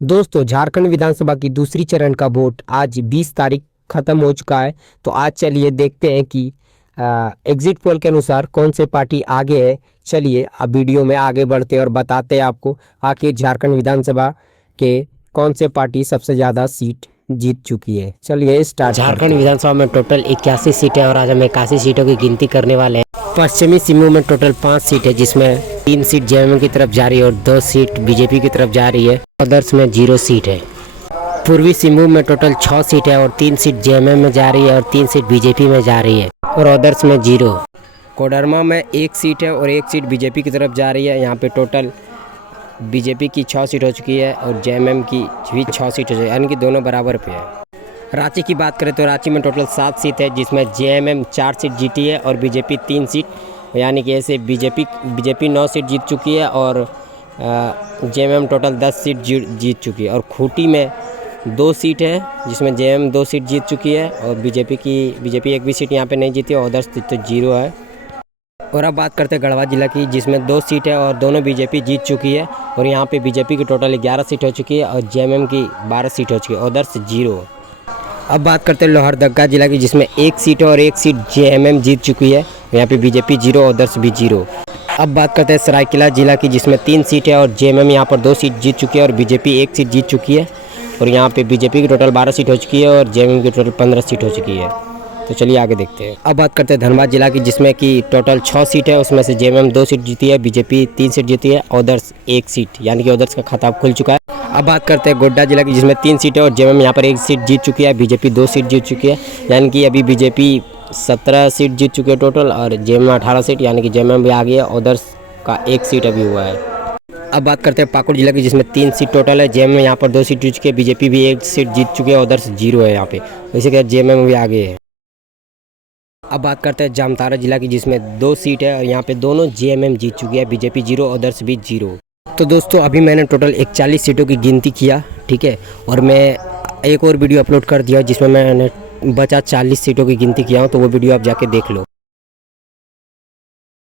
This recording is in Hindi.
दोस्तों, झारखंड विधानसभा की दूसरी चरण का वोट आज 20 तारीख खत्म हो चुका है। तो आज चलिए देखते हैं कि एग्जिट पोल के अनुसार कौन से पार्टी आगे है। चलिए अब वीडियो में आगे बढ़ते हैं और बताते हैं आपको आखिर झारखंड विधानसभा के कौन से पार्टी सबसे ज़्यादा सीट जीत चुकी है। चलिए स्टार्ट। झारखंड विधानसभा में टोटल 81 सीटें और आज हम 81 सीटों की गिनती करने वाले हैं। पश्चिमी सिंहभूम में टोटल 5 सीट है, जिसमें 3 सीट जेएमएम की तरफ जा रही है और 2 सीट बीजेपी की तरफ जा रही है। अदर्स में 0 सीट है। पूर्वी सिंहभूम में टोटल 6 सीट है और 3 सीट जेएमएम में जा रही है और 3 सीट बीजेपी में जा रही है और अदर्स में 0। कोडरमा में 1 सीट है और 1 सीट बीजेपी की तरफ जा रही है। यहाँ पे टोटल बीजेपी की 6 सीट हो चुकी है और जेएमएम की भी 6 सीट हो चुकी है, यानी कि दोनों बराबर पे है। रांची की बात करें तो रांची में टोटल 7 सीट है, जिसमें जेएमएम 4 सीट जीती है और बीजेपी 3 सीट, यानी कि ऐसे बीजेपी 9 सीट जीत चुकी है और जेएमएम टोटल 10 सीट जीत चुकी है। और खूंटी में 2 सीट है, जिसमें जेएमएम 2 सीट जीत चुकी है और बीजेपी एक भी सीट यहाँ पे नहीं जीती और अदर्स तो 0 है। और अब बात करते हैं गढ़वा जिला की, जिसमें 2 सीट है और दोनों बीजेपी जीत चुकी है और यहाँ पे बीजेपी की टोटल 11 सीट हो चुकी है और जेएमएम की 12 सीट हो चुकी है, अदर्स 0। अब बात करते हैं लोहरदगा जिला की, जिसमें 1 सीट है और 1 सीट जेएमएम जीत चुकी है, यहाँ पे बीजेपी 0 अदर्स भी 0। अब बात करते हैं सरायकेला जिला की, जिसमें 3 सीट है और जेएमएम यहाँ पर 2 सीट जीत चुकी है और बीजेपी 1 सीट जीत चुकी है और यहाँ पे बीजेपी की टोटल 12 सीट हो चुकी है और जेएमएम की टोटल 15 सीट हो चुकी है। तो चलिए आगे देखते हैं। अब बात करते हैं धनबाद जिला की, जिसमें कि टोटल 6 सीट है, उसमें से जेएमएम 2 सीट जीती है, बीजेपी 3 सीट जीती है, अदर्स 1 सीट, यानी कि अदर्स का खाता खुल चुका है। अब बात करते हैं गोड्डा जिला की, जिसमें 3 सीट है और जेएमएम यहाँ पर 1 सीट जीत चुकी है, बीजेपी 2 सीट जीत चुकी है, यानी कि अभी बीजेपी 17 सीट जीत चुकी है टोटल और जेएमएम 18 सीट, यानी कि जेएमएम भी आ गई है, अदर्स का 1 सीट अभी हुआ है। अब बात करते हैं पाकुड़ जिला की, जिसमें 3 सीट टोटल है, जेएमएम यहाँ पर 2 सीट जीत चुकी है, बीजेपी भी 1 सीट जीत चुकी है, अदर्स 0 है यहाँ पे, वैसे कि जेएमएम भी आगे है। अब बात करते हैं जामताड़ा जिला की, जिसमें 2 सीट है और यहाँ पे दोनों जेएमएम जीत चुकी है, बीजेपी 0 अदर्स भी 0। तो दोस्तों अभी मैंने टोटल 41 सीटों की गिनती किया, ठीक है, और मैं एक और वीडियो अपलोड कर दिया जिसमें मैंने बचा 40 सीटों की गिनती किया हूँ, तो वो वीडियो आप जाके देख लो।